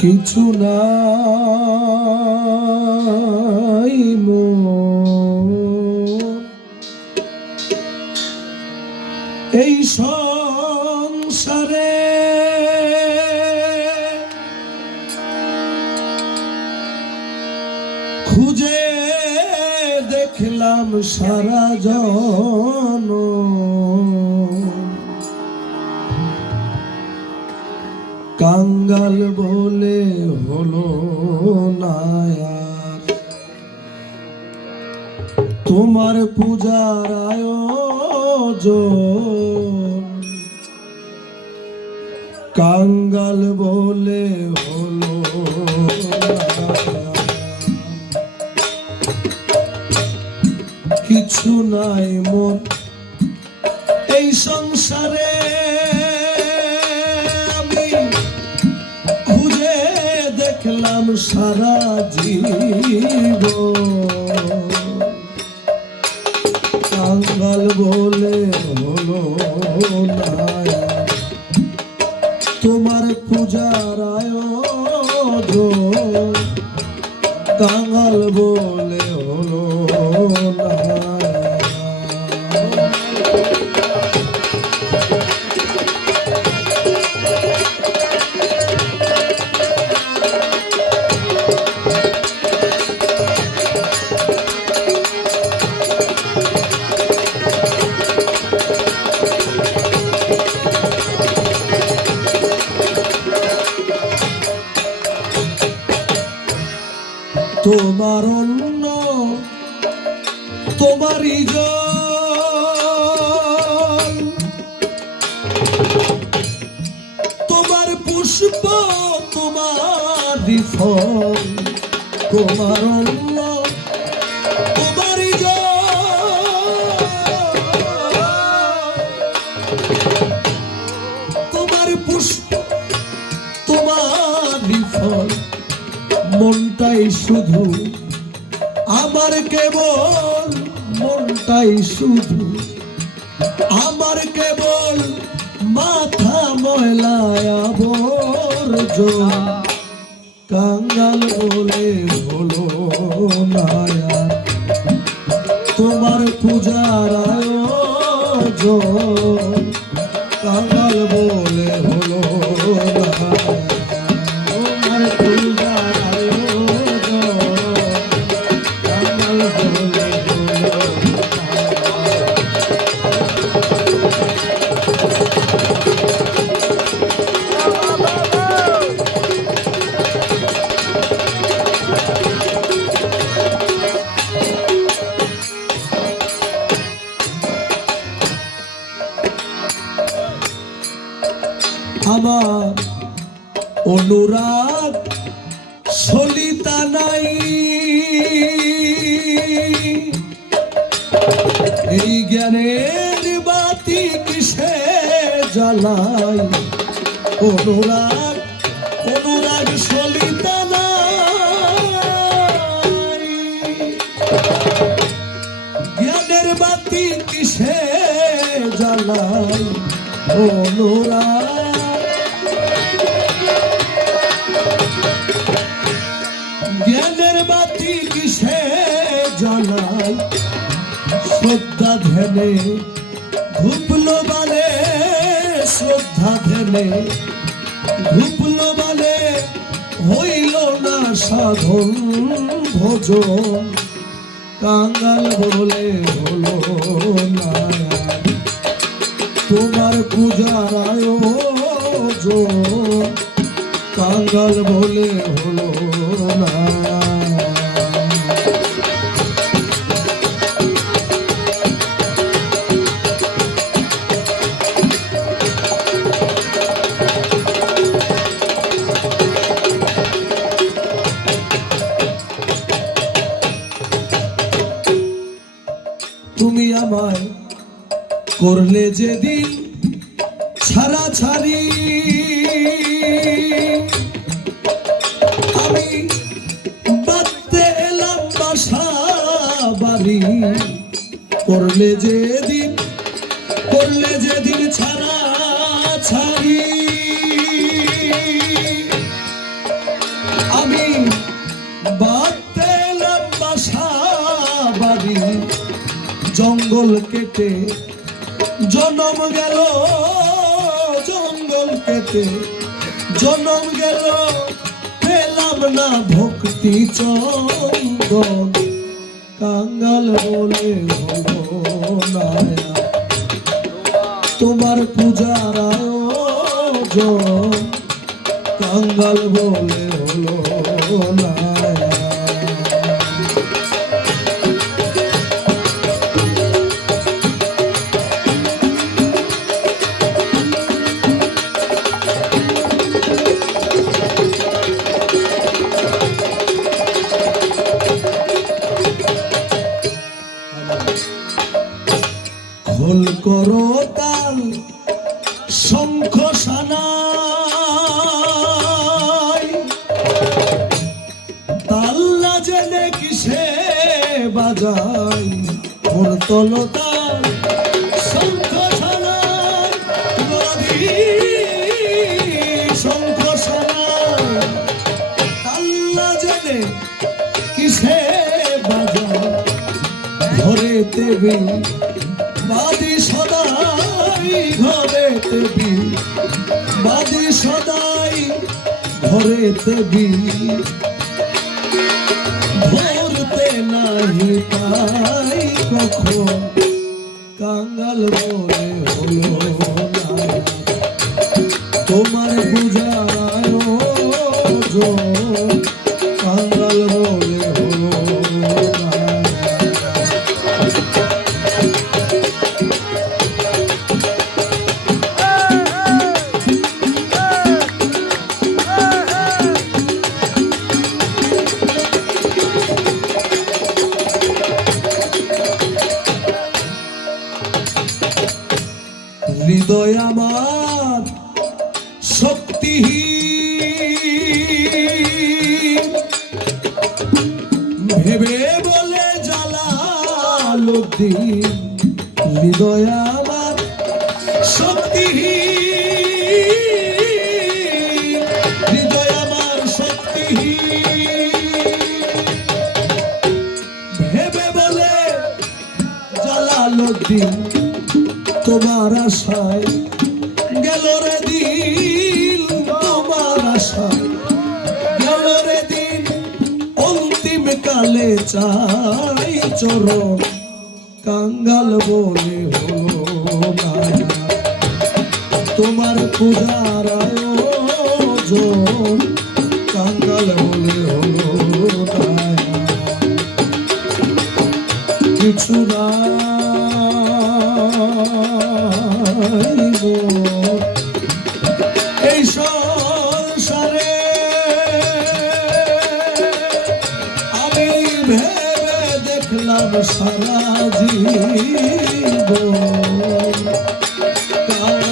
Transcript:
কিছু নাই এই সংসারে, খুঁজে দেখলাম সারা জন, কাঙ্গাল বলে হলো না আর তোমার পূজার আয়োজন, কাঙ্গাল বলে হলো কিছু নাই মন এই সংসারে, আমি খুঁজে দেখলাম সারা জীবন, কাঙ্গাল বলে হলো না তোমার পূজার আয়োজন, কাঙ্গাল বলে হলো না। তোমার অন্য তোমারই জল, তোমার পুষ্প তোমারই ফল, তোমার অন্য তোমারই জল, তোমার পুষ্প তোমারই ফল, মনটাই শুধু আমার, কেবল মনটাই শুধু আমার, কেবল মাথা ময়লায় আবর্জনা, কাঙ্গাল বলে হলো না তোমার পূজার আয়োজন, কাঙ্গাল বলে হলো না তোমার পূজার আয়োজন, কাঙ্গাল বলে হলো আমার অনুরাগ সলিতা নাই, এই জ্ঞানের বাতি কিসে জ্বালাই, অনুরাগ অনুরাগ সলিতা নাই, জ্ঞানের বাতি কিসে জ্বালাই, অনুরাগ জ্ঞানের বাতি কিসে জ্বালাই, শ্রদ্ধা ধ্যানে ধুপলো বালে, শ্রদ্ধা ধ্যানে ধুপলো বালে, হইল না সাধন ভোজন, কাঙ্গাল বলে হলো না তোমার পূজার আয়োজন, কাঙ্গাল বলে হলো না। তুমি আমায় করলে যেদিন ছাড়া ছাড়ি, আমি বাঁধতে এলাম বাসা বাড়ি, করলে যেদিন করলে করলে যেদিন ছাড়া ছাড়ি আমি বাঁধতে এলাম বাসা বাড়ি জঙ্গল কেটে জনম গেল জঙ্গল কেটে জনম গেল পেলাম না ভক্তি চন্দন কাঙ্গাল বলে হলো না তোমার পূজার আয়োজন কাঙ্গাল বলে হলো না খোল করো তাল শঙ্খ সানাই তাল না জেনে কিসে বাজাই খোল তোলো তাল শঙ্খ সানাই গদি শঙ্খ সানাই তাল না জেনে কিসে বাজাই ঘরে দেবী বাদি সদাই ঘরে দেবী বাদি সদাই ঘরে দেবী ধরতে নাহি পাই কখন কাঙ্গাল বলে হলো না তোমার পূজার আয়োজন কাঙ্গাল বলে হলো না হৃদয় আমার শক্তিহীন ভেবে বলে জালালউদ্দিন হৃদয় আমার শক্তিহীন হৃদয় আমার শক্তিহীন ভেবে বলে জালালউদ্দিন তোমার আশায় গেল রে দিন তোমার আশায় গেল রে দিন অন্তিম কালে চাই চরণ কাঙ্গাল বলে হলো না তোমার পূজার আয়োজন কাঙ্গাল বলে হলো না কিছু না এই সংসারে আমি ভেবে দেখলাম সারা জীবন কাল